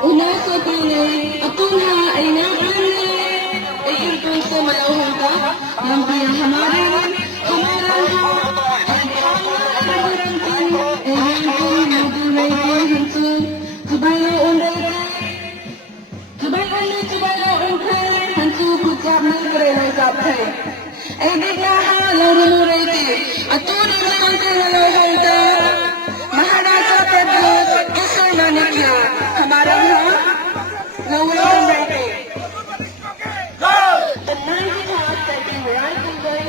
Una sa tunay, atuna ay naanay, ay irkong sa malauhong ka, ng pinahamaran, hamaran ha, at hamaran ka, ay irkong nadulay ko hanso, subalo unday subalo unday, hanso kutsap ng karelang kapay. Ay bigla ha, larunuray ki, atuna na ang tinalauhong ka, mahalaga Pedro, isay manikya, hamaran ha, larunuray ki. The 19 house that we were on today,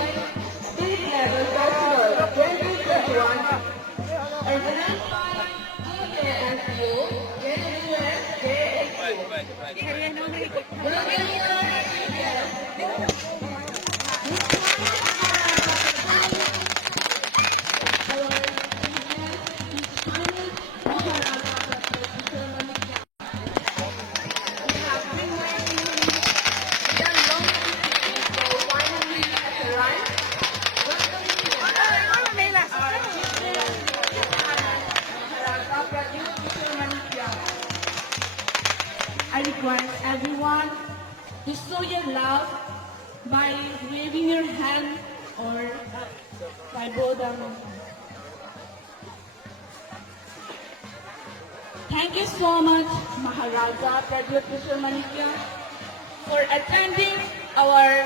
state level festival 2021, organized by KSU, I request everyone to show your love by waving your hand or by both of them. Thank you so much, Maharaja Pradyut Kishore Manikya, for attending our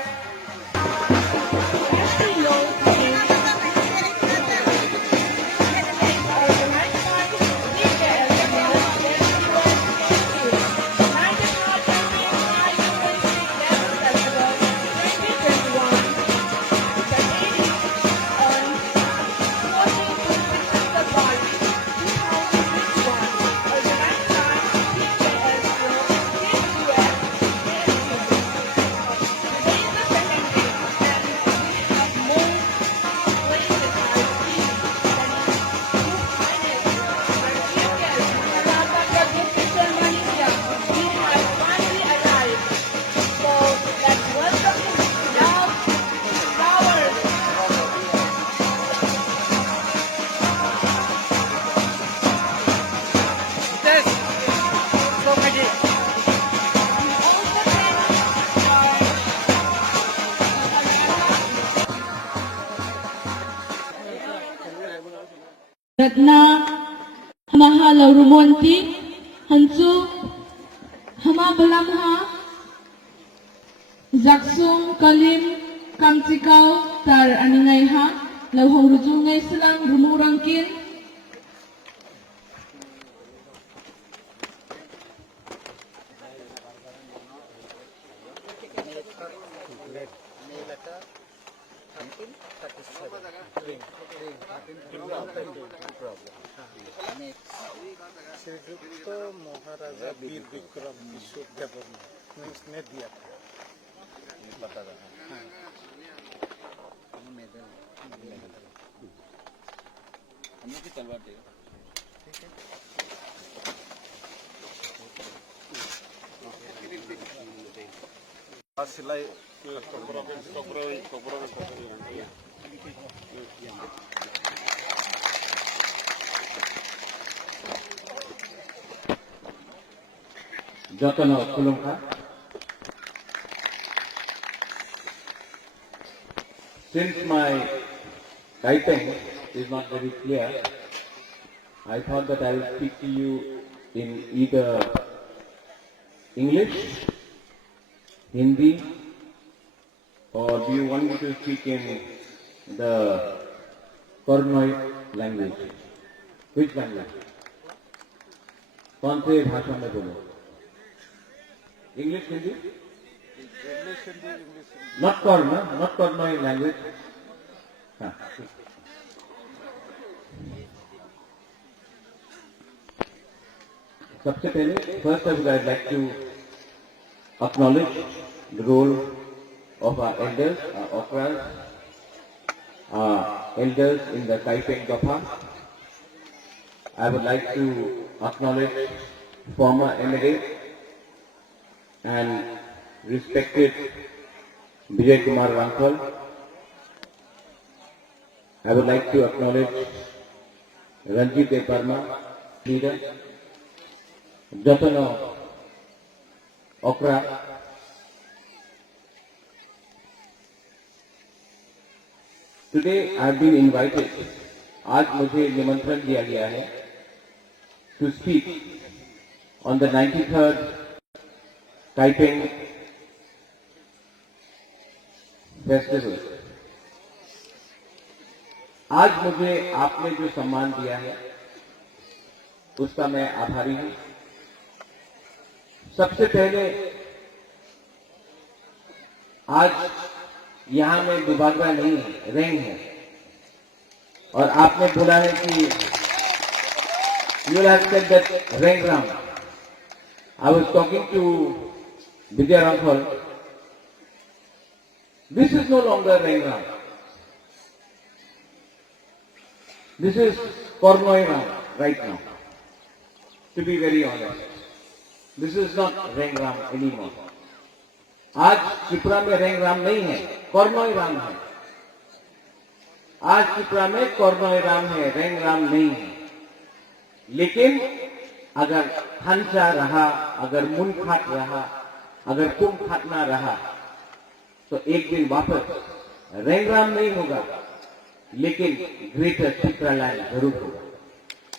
Ratna Hamahala Rumonti Hansu Hama Balangha Zaksung Kalim Kamtikaw Tar Aningayha Lauhong Rujungay Silang Rumurangkin श्रीयुक्त महाराजा वीर विक्रम किशोर देव ने इसने दिया था पता था हम लोग की तलवार देगा ठीक है सिलाई Jatana Kulungka. Since my typing is not very clear, I thought that I will speak to you in either English, Hindi, or do you want me to speak in the Kornoi language? Which language? कौन से भाषा में बोलो? English, Hindi? English, Hindi, English. Not Korma, not Kornoi language. हाँ, सबसे पहले first I would like to acknowledge the role of our elders, our okras, our elders in the Kaipeng Gapha. I would like to acknowledge former MLA and respected Vijay Kumar Ramphal. I would like to acknowledge Ranjit Deparma, leader, Jatano Okra, today I have been invited, आज मुझे निमंत्रण दिया गया है to speak on the 93rd Taiping Festival. आज मुझे आपने जो सम्मान दिया है उसका मैं आभारी हूं। सबसे पहले आज यहां में दुबागरा नहीं है, रेंग है, और आपने बोला है कि you have said that Rengram. I was talking to Vijay Ramphal. This is no longer Rengram. This is Kornoi Ram right now. To be very honest, this is not Rengram anymore. आज त्रिपुरा में रेंगराम नहीं है, कोरनोई राम है। आज त्रिपुरा में कोरनोई राम है, रेंगराम नहीं है। लेकिन अगर खंचा रहा, अगर मुनखाट रहा, अगर कुम खाटना रहा, तो एक दिन वापस रेंगराम नहीं होगा, लेकिन ग्रेटर त्रिपुरा लैंड जरूर होगा,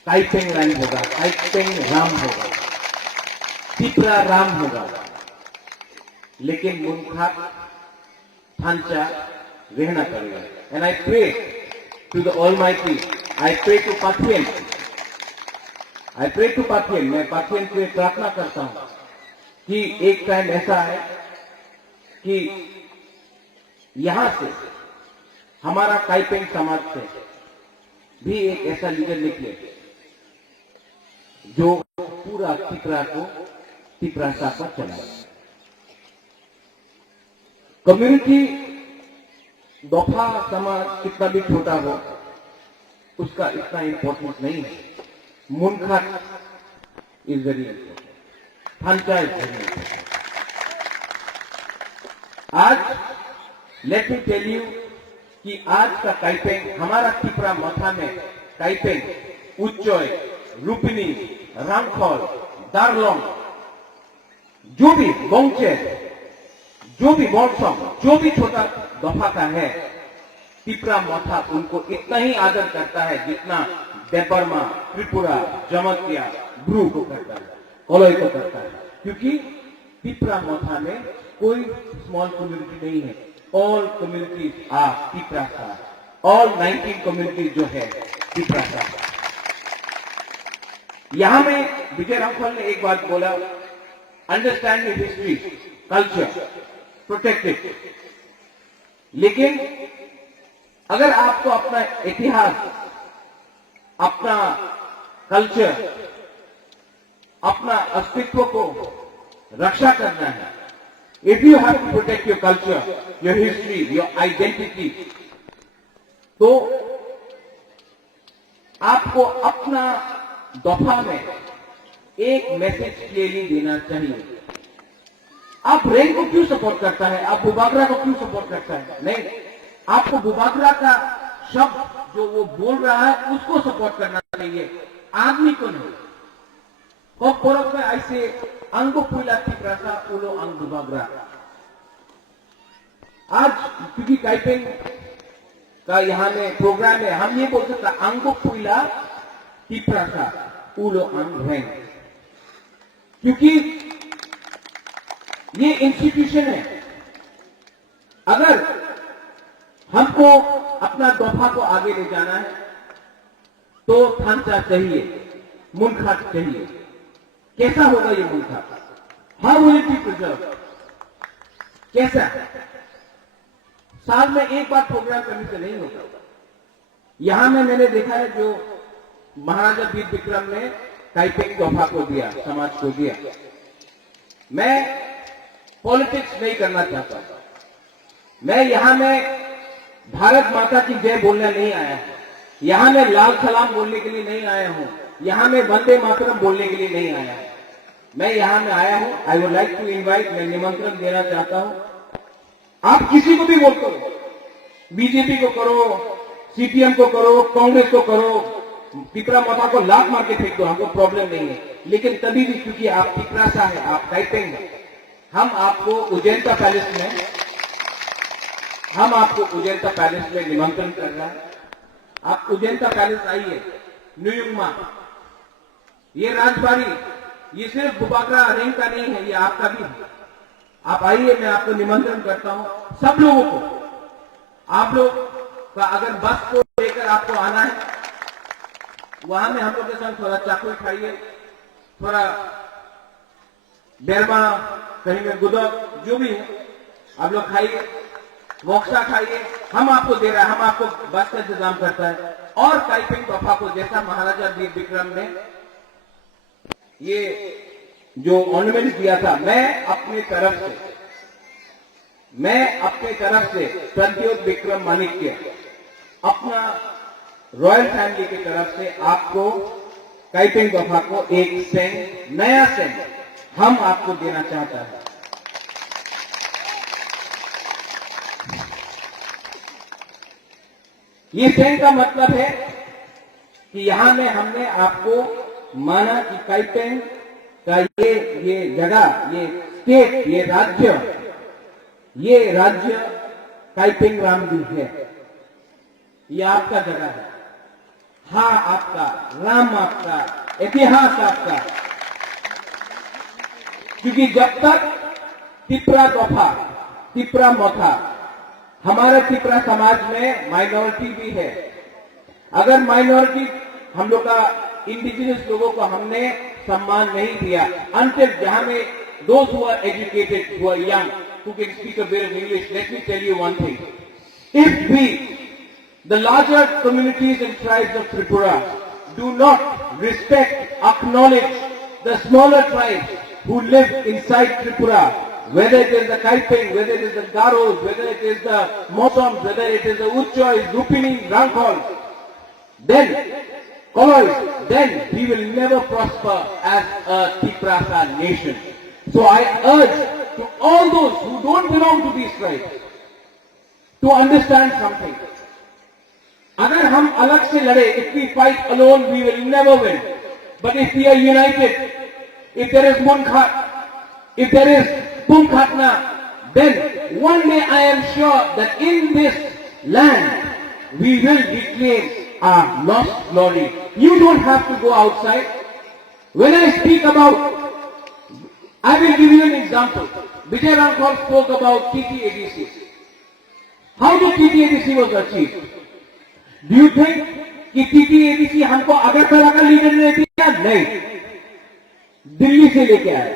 ताइपेंग लैंड होगा, ताइपेंग राम होगा, त्रिपुरा राम होगा, लेकिन मुनखाट खंचा रहना पड़ेगा। And I pray to the Almighty, I pray to Pathian, मैं पाथियन से प्रार्थना करता हूं कि एक टाइम ऐसा है कि यहां से हमारा ताइपेंग समाज से भी एक ऐसा लीडर निकले जो पूरा त्रिपुरा को त्रिपुरा पर चलाए। कम्युनिटी दोफा समाज कितना भी छोटा हो, उसका इतना इंपॉर्टेंट नहीं है। मुनखाट इज वेरी इंपॉर्टेंट, खंचा इज वेरी इंपॉर्टेंट। आज लेट मी टेल यू कि आज का ताइपेंग, हमारा त्रिपुरा मथा में ताइपेंग, उच्चोय, रूपिनी, रामखोल, दारलोंग, जो भी गोंगचे, जो भी मौसम, जो भी छोटा दफा का है, त्रिपुरा मथा उनको इतना ही आदर करता है जितना देपरमा, त्रिपुरा, जमतिया, ब्रू को करता है, कोलोई को करता है। क्योंकि त्रिपुरा मथा में कोई स्मॉल कम्युनिटी नहीं है, ऑल कम्युनिटीज आर त्रिपुरा का, ऑल 19 कम्युनिटीज जो है त्रिपुरा का। यहां में विजय रामफल ने एक बात बोला, understand history, culture, protect it. लेकिन अगर आपको अपना इतिहास, अपना कल्चर, अपना अस्तित्व को रक्षा करना है, if you have to protect your culture, your history, your identity, तो आपको अपना दफा में एक मैसेज क्लियरली देना चाहिए। आप रेंग को क्यों सपोर्ट करता है, आप बुबागरा को क्यों सपोर्ट करता है? नहीं, आपको बुबागरा का शब्द जो वो बोल रहा है उसको सपोर्ट करना चाहिए, आदमी को नहीं। पोरक में ऐसे अंगो पुला त्रिपुरा उलो अंग बुबागरा। आज क्योंकि ताइपेंग का यहाँ में प्रोग्राम है, हम ये बोल सकते अंगो पुला त्रिपुरा उलो अंग रेंग, क्योंकि ये इंस्टीट्यूशन है। अगर हमको अपना दफा को आगे ले जाना है तो खांचा चाहिए, मुनखाट चाहिए। कैसा होगा ये मुनखाट? How will it be preserve? कैसा? साल में एक बार प्रोग्राम करने से नहीं होगा। यहां में मैंने देखा है जो महाराजा वीर विक्रम ने ताइपेंग दफा को दिया, समाज को दिया। मैं पॉलिटिक्स नहीं करना चाहता, मैं यहां में भारत माता की जय बोलने नहीं आया हूं, यहां मैं लाल सलाम बोलने के लिए नहीं आया हूं, यहां मैं वंदे मातरम बोलने के लिए नहीं आया हूं। मैं यहां में आया हूं, I would like to invite, मैं निमंत्रण देना चाहता हूं, आप किसी को भी वोट करो, बीजेपी को करो, सीपीएम को करो, कांग्रेस को करो, पिपरा मता को लात मार के फेंक दो, हमको प्रॉब्लम नहीं है। लेकिन तभी भी क्योंकि आप पिपरासा है, आप काइपेंग है, हम आपको उजैंता पैलेस में निमंत्रण कर रहे हैं। आप उजैंता पैलेस आइए, न्यूयुमा, ये राजबाड़ी, ये सिर्फ बुबाकरा रिंग का नहीं है, ये आपका भी है। आप आइए, मैं आपको निमंत्रण करता हूं, सब लोगों को। आप लोग का अगर बस को लेकर आपको आना है, वहां में हम लोग के साथ थोड़ा चाकू खाइए, थोड़ा बेरमा, कहीं में गुदक, जो भी है आप लोग खाइए, मोक्सा खाइए, हम आपको दे रहे हैं, हम आपको बस का इंतजाम करता है। और काइपिंग तोहफा को जैसा महाराजा वीर विक्रम ने ये जो ऑर्नामेंट दिया था, मैं अपने तरफ से प्रद्योत विक्रम माणिक्य अपना रॉयल फैमिली की तरफ से आपको काइपिंग तोहफा को एक सेंट, नया सेंट हम आपको देना चाहता है। ये सेंट का मतलब है कि यहां में हमने आपको माना कि काइपेंग का ये जगह, ये स्टेट, ये राज्य काइपेंग रामजी है, ये आपका जगह है। हाँ आपका, राम आपका, इतिहास आपका। क्योंकि जब तक तिपरा तोहफा, तिपरा मोथा, हमारे तिपरा समाज में माइनॉरिटी भी है। अगर माइनॉरिटी, हम लोग का इंडिजिनस लोगों को हमने सम्मान नहीं दिया, अंतिम जहां में those who are educated, who are young, who can speak a bit of English, let me tell you one thing. If we, the larger communities and tribes of Tripura, do not respect, acknowledge the smaller tribes who live inside Tripura, whether it is the Kaiping, whether it is the Garos, whether it is the Motoms, whether it is the Uchchois, Rupini, Rangkhol, then we will never prosper as a Tiprasa nation. So I urge to all those who don't belong to these tribes to understand something. अगर हम अलग से लड़े, if we fight alone, we will never win. But if we are united, if there is Munkhat, if there is Pumkhatna, then one day I am sure that in this land we will reclaim our lost glory. You don't have to go outside. When I speak about, I will give you an example. Vijay Rangkhol spoke about TTADC. How the TTADC was achieved? Do you think कि TTADC हमको अगरतला का leader ने दिया? नहीं, दिल्ली से लेके आया।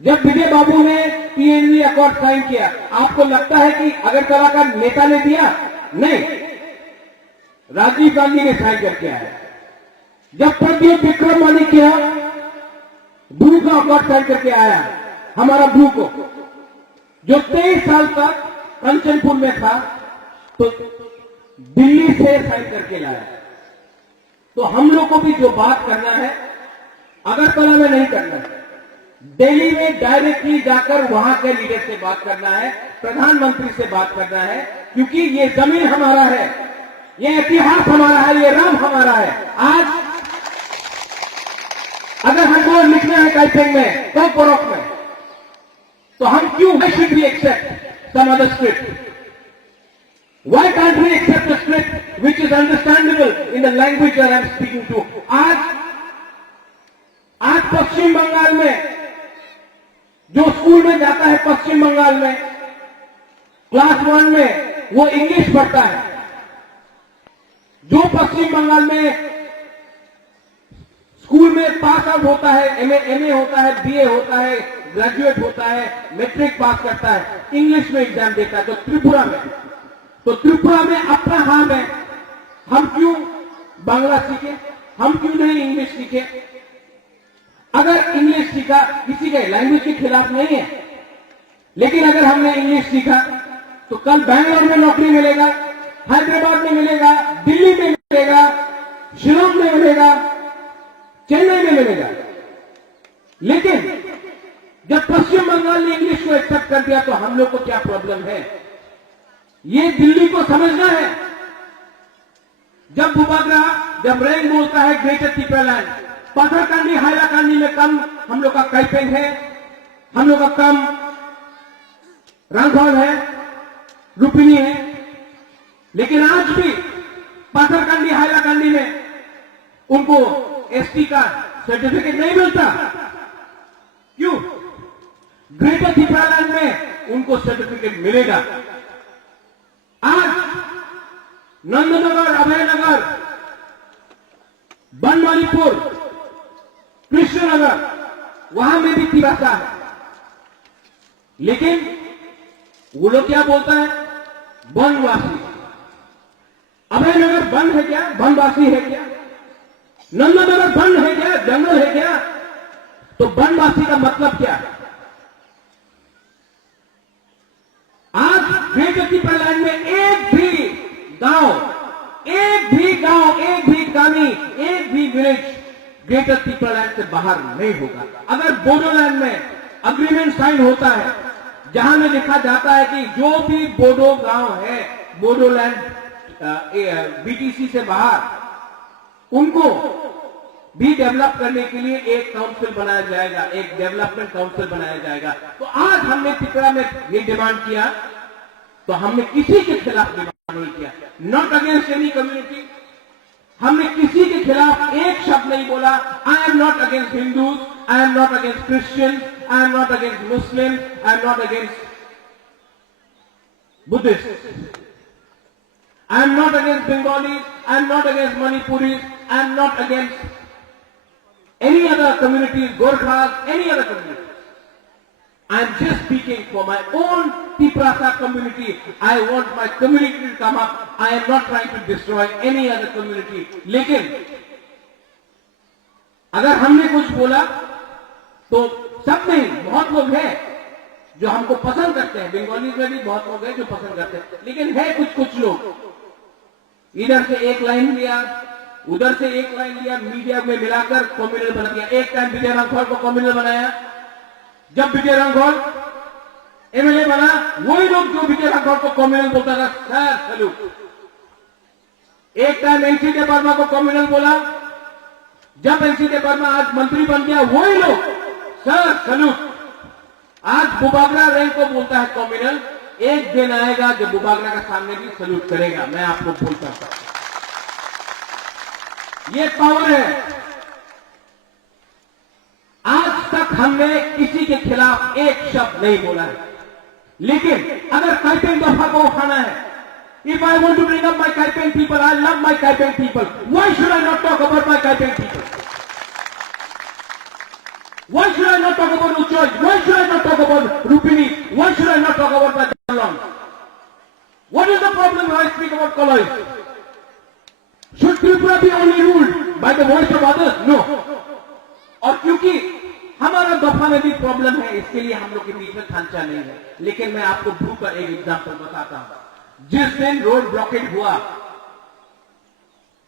जब विजय बाबू ने TNV अकॉर्ड साइन किया, आपको लगता है कि अगरतला का नेता ने दिया? नहीं, राजीव गांधी ने साइन करके आया। जब प्रद्योत विक्रम माणिक्य ब्रू का अकॉर्ड साइन करके आया, हमारा ब्रू को, जो 23 साल तक कंचनपुर में था, तो दिल्ली से साइन करके लाया। तो हम लोग को भी जो बात करना है, अगरतला में नहीं करना है, दिल्ली में डायरेक्टली जाकर वहां के लीडर से बात करना है, प्रधानमंत्री से बात करना है, क्योंकि ये जमीन हमारा है, ये इतिहास हमारा है, ये राम हमारा है। आज अगर हमको लिखना है काइपिंग में, तो पोरक में, तो हम क्यों, why should we accept some other script? Why can't we accept a script which is understandable in the language that I am speaking to? आज पश्चिम बंगाल में जो स्कूल में जाता है, पश्चिम बंगाल में क्लास 1 में वो इंग्लिश पढ़ता है। जो पश्चिम बंगाल में स्कूल में पास आउट होता है, एमए होता है, बीए होता है, ग्रेजुएट होता है, मैट्रिक पास करता है, इंग्लिश में एग्जाम देता है। तो त्रिपुरा में अपना हाल है, हम क्यों बांग्ला सीखे, हम क्यों नहीं इंग्लिश सीखे? अगर इंग्लिश सीखा, किसी के लैंग्वेज के खिलाफ नहीं है, लेकिन अगर हमने इंग्लिश सीखा तो कल बैंगलोर में नौकरी मिलेगा, हैदराबाद में मिलेगा, दिल्ली में मिलेगा, शिलोंग में मिलेगा, चेन्नई में मिलेगा। लेकिन जब पश्चिम बंगाल ने इंग्लिश को एक्सेप्ट कर दिया तो हम लोग को क्या प्रॉब्लम है, ये दिल्ली को समझना है। जब बुबागरा, जब रेंग बोलता है ग्रेटर त्रिपुरालैंड, पाथरकांडी हाइलाकांडी में कम हम लोग का कैपेंग है, हम लोग का कम रंगौल है, रुपिनी है, लेकिन आज भी पाथरकांडी हाइलाकांडी में उनको एसटी का सर्टिफिकेट नहीं मिलता। क्यों? ग्रेटर त्रिपुरालैंड में उनको सर्टिफिकेट मिलेगा। आज नंदनगर, अभयनगर, बनमालीपुर, कृष्णनगर, वहां में भी तिरासा है, लेकिन वो लोग क्या बोलता है? बनवासी। अभयनगर वन है क्या? बनवासी है क्या? नंदनगर वन है क्या? जंगल है क्या? तो बनवासी का मतलब क्या है? आज ग्रेटर त्रिपुरालैंड में एक भी गांव, एक भी गानी, एक भी विलेज ग्रेटर त्रिपुरालैंड से बाहर नहीं होगा। अगर बोडोलैंड में अग्रीमेंट साइन होता है जहां में लिखा जाता है कि जो भी बोडो गांव है बोडोलैंड बीटीसी से बाहर, उनको भी डेवलप करने के लिए एक काउंसिल बनाया जाएगा, एक डेवलपमेंट काउंसिल बनाया जाएगा। तो आज हमने त्रिपुरा में ये डिमांड किया, तो हमने किसी के खिलाफ डिमांड नहीं किया, नॉट अगेंस्ट एनी कम्युनिटी। हमने किसी के खिलाफ एक शब्द नहीं बोला। I am not against Hindus, I am not against Christians, I am not against Muslim, I am not against Buddhist, I am not against Bengalis, I am not against Manipuris, I am not against any other communities, Gorkhas, any other communities. I am just speaking for my own Tiprasa community. I want my community to come up. I am not trying to destroy any other community. लेकिन अगर हमने कुछ बोला तो सब में बहुत लोग हैं जो हमको पसंद करते हैं, बंगालीज में भी बहुत लोग हैं जो पसंद करते हैं, लेकिन है कुछ लोग इधर से एक लाइन लिया, उधर से एक लाइन लिया, मीडिया में मिलाकर कम्युनल बना दिया। एक टाइम विजय रांघोल को कम्युनल बनाया। जब विजय रांघोल एमएलए बना, वही लोग जो विजय रांघोल को कम्युनल बोलता था, सर सैल्यूट। एक टाइम एनसी देव वर्मा को कम्युनल बोला, जब एनसी देव वर्मा आज मंत्री बन गया, वही लोग सर सैल्यूट। आज बुबागरा रैंक को बोलता है कम्युनल। एक दिन आएगा जब बुबागरा का सामने भी सैल्यूट करेगा, मैं आपको बोलता हूं। ये पावर है। आज तक हमने किसी के खिलाफ एक शब्द नहीं बोला है, लेकिन अगर कैपेंग दफा को उठाना है, if I want to bring up my Kaipeng people, I love my Kaipeng people, why should I not talk about my Kaipeng people? Why should I not talk about Uchoj? Why should I not talk about Rupini? Why should I not talk about my Jalon? What is the problem when I speak about Koloi? Should Tripura be only ruled by the voice of others? No. और क्योंकि हमारा दफा में भी problem है, इसके लिए हम लोग के बीच में खांचा नहीं है। लेकिन मैं आपको ब्रू का एक एग्जाम्पल बताता हूं। जिस दिन रोड ब्लॉकेट हुआ,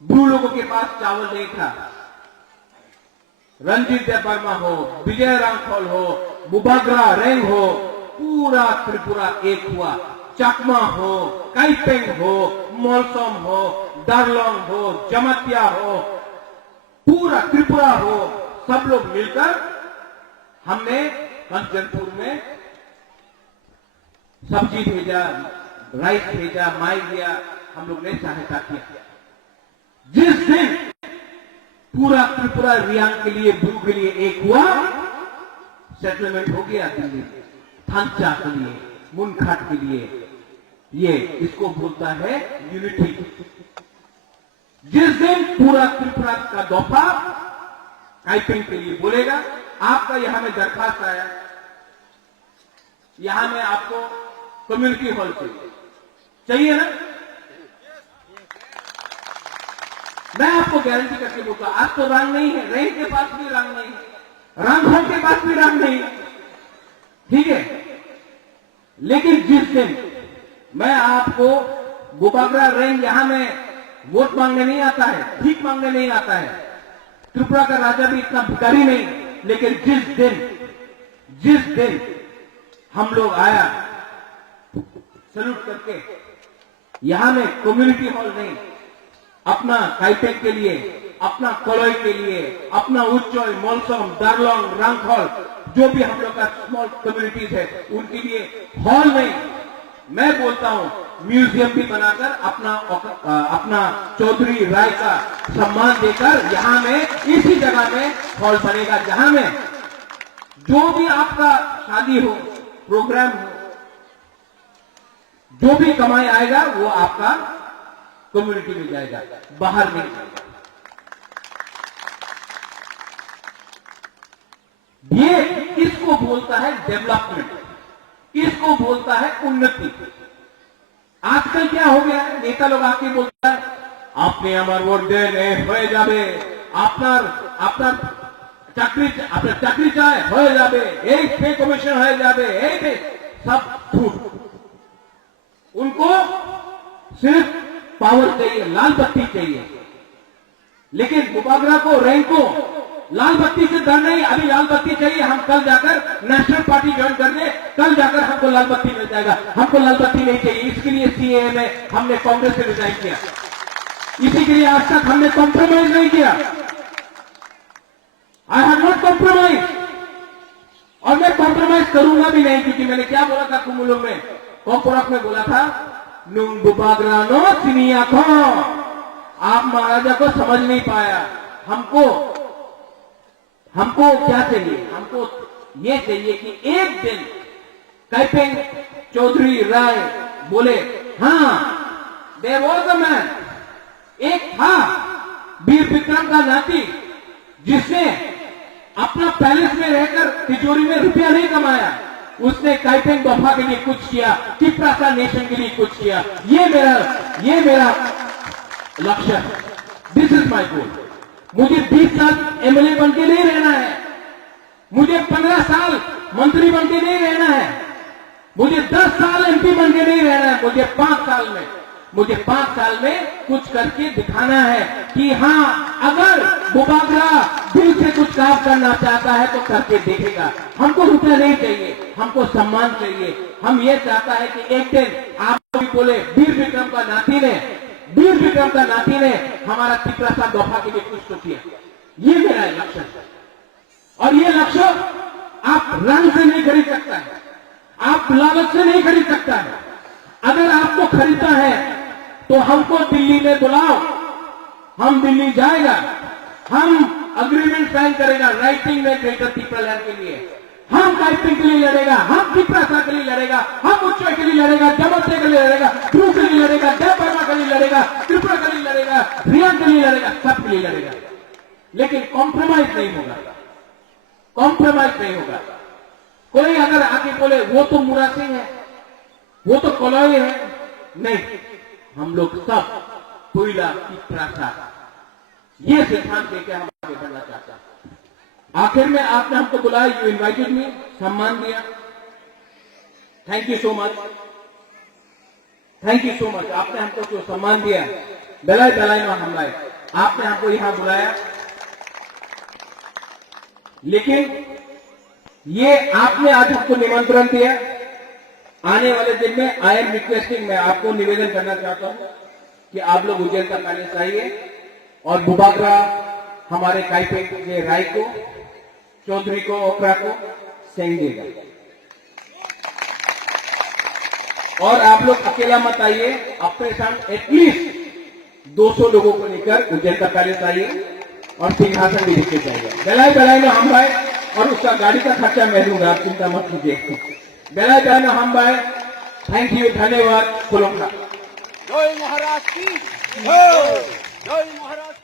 ब्रू लोगों के पास चावल नहीं था। रंजीत देव वर्मा हो, विजय रांघोल हो, बुबागरा रेंग हो, पूरा त्रिपुरा एक हुआ। चकमा हो, कैपेंग हो, मोलसोम हो, दारलोंग हो, जमतिया हो, पूरा त्रिपुरा हो, सब लोग मिलकर हमने कंचनपुर में सब्जी भेजा, राइस भेजा, माई दिया, हम लोग ने सहायता किया। जिस दिन पूरा त्रिपुरा रियांग के लिए, ब्रू के लिए एक हुआ, सेटलमेंट हो गया दिल्ली, थांचा के लिए, मुनखाट के लिए। ये इसको बोलता है यूनिटी। जिस दिन पूरा त्रिपुरा का दफा कैपेंग के लिए बोलेगा, आपका यहां में दरखास्त आया, यहां में आपको कम्युनिटी हॉल चाहिए ना? मैं आपको गारंटी करके बोलता हूं, आज तो रंग नहीं है, रैंक के पास भी रंग नहीं है, रांघोल के पास भी रंग नहीं, ठीक है। लेकिन जिस दिन मैं आपको बुबागरा रैंक यहां में वोट मांगने नहीं आता है, भीख मांगने नहीं आता है, त्रिपुरा का राजा भी इतना भिखारी नहीं, लेकिन जिस दिन हम लोग आया सल्यूट करके, यहां में कम्युनिटी हॉल नहीं, अपना काइपेक के लिए, अपना कोलोई के लिए, अपना उच्चोय, मोलसोम, दारलोंग, रांगखोल, जो भी हम लोग का स्मॉल कम्युनिटीज है, उनके लिए हॉल नहीं, मैं बोलता हूं म्यूजियम भी बनाकर अपना चौधरी राय का सम्मान देकर यहां में इसी जगह में हॉल बनेगा, जहां में जो भी आपका शादी हो, प्रोग्राम हो, जो भी कमाई आएगा वो आपका कम्युनिटी में जाएगा, बाहर नहीं जाएगा। ये इसको बोलता है डेवलपमेंट, इसको बोलता है उन्नति। आजकल क्या हो गया है, नेता लोग आके बोलता है आपने हमार वोट दे হয়ে যাবে, আপনার চাকরি চায় হয়ে যাবে, এই पे कमीशन হয়ে যাবে, এই पे सब झूठ। उनको सिर्फ पावर चाहिए, लाल बत्ती चाहिए। लेकिन बुबागरा को, रैंक को लाल बत्ती से डर नहीं, अभी लाल बत्ती चाहिए, हम कल जाकर नेशनल पार्टी ज्वाइन कर दे, कल जाकर हमको लाल बत्ती मिल जाएगा। हमको लाल बत्ती नहीं चाहिए, इसके लिए सीएए में हमने कांग्रेस से रिजाइन किया, इसी के लिए आज तक हमने कॉम्प्रोमाइज नहीं किया। आई हैव नॉट कॉम्प्रोमाइज, और मैं कॉम्प्रोमाइज करूंगा भी नहीं, क्योंकि मैंने क्या बोला था कुमुलुम में, कॉम्पोरक में बोला था नुंग बुबागरानो सिनिया को, आप महाराजा को समझ नहीं पाया। हमको क्या चाहिए, हमको ये चाहिए कि एक दिन काइपेंग चौधरी राय बोले हाँ देयर वाज अ मैन, एक था वीर विक्रम का नाती जिसने अपना पैलेस में रहकर तिजोरी में रुपया नहीं कमाया, उसने काइपेंग बफा के लिए कुछ किया, तिप्रासा नेशन के लिए कुछ किया। ये मेरा लक्ष्य है, दिस इज माई गोल। मुझे 20 साल एमएलए बन के नहीं रहना है, मुझे 15 साल मंत्री बन के नहीं रहना है, मुझे 10 साल एमपी बन के नहीं रहना है, मुझे 5 साल में कुछ करके दिखाना है कि हाँ, अगर बुबागरा दिल से कुछ काम करना चाहता है तो करके देखेगा। हमको रुपया नहीं चाहिए, हमको सम्मान चाहिए। हम ये चाहता है कि एक दिन आप भी बोले वीर विक्रम का नाती ने हमारा तिप्रासा दफा के लिए कुछ तो किया। ये मेरा लक्ष्य है, और ये लक्ष्य आप रंग से नहीं खरीद सकता है, आप लालच से नहीं खरीद सकता है। अगर आपको खरीदना है तो हमको दिल्ली में बुलाओ, हम दिल्ली जाएगा, हम अग्रीमेंट साइन करेगा राइटिंग में ग्रेटर तिप्रालैंड के लिए, हम काइपिंग के लिए लड़ेगा, हम तिप्रासा के लिए लड़ेगा, हम उच्चय के लिए लड़ेगा, जमते के लिए लड़ेगा, ध्रुव के लिए लड़ेगा, देव वर्मा के लिए लड़ेगा, त्रिपुरा के लिए लड़ेगा, रियान के लिए लड़ेगा, सब के लिए लड़ेगा। लेकिन कॉम्प्रोमाइज नहीं होगा, कॉम्प्रोमाइज नहीं होगा। कोई अगर आके बोले वो तो मुरा सिंह है, वो तो कोलोई है, नहीं, हम लोग सब कोयला तिप्रासा, ये सिद्धांत देकर हम आगे बढ़ना चाहता हैं। आखिर में आपने हमको बुलाया, यू इन्वाइटेड मी, सम्मान दिया, thank you so much, thank you so much. आपने हमको जो सम्मान दिया, बेलाई में हमलाए, आपने हमको यहां बुलाया, लेकिन ये आपने आज हमको निमंत्रण दिया। आने वाले दिन में आई एम रिक्वेस्टिंग, मैं आपको निवेदन करना चाहता हूं कि आप लोग उज्जैन का पैलेस आइए और बुबागरा हमारे काइपेंग के राय को, चौधरी को, ओकरा को सेंग देगा। और आप लोग अकेला मत आइए, अपने साथ एटलीस्ट 200 लोगों को लेकर उज्जैन का पैलेस आइए और सिंहासन भी लेके जाइए। बेलाई में हम भाई, और उसका गाड़ी का खर्चा मैं दूंगा, आप चिंता मत कीजिए। बेलाई में हम भाई, थैंक यू, धन्यवाद, खुलूंगा। जय महाराज की जय, जय महाराज।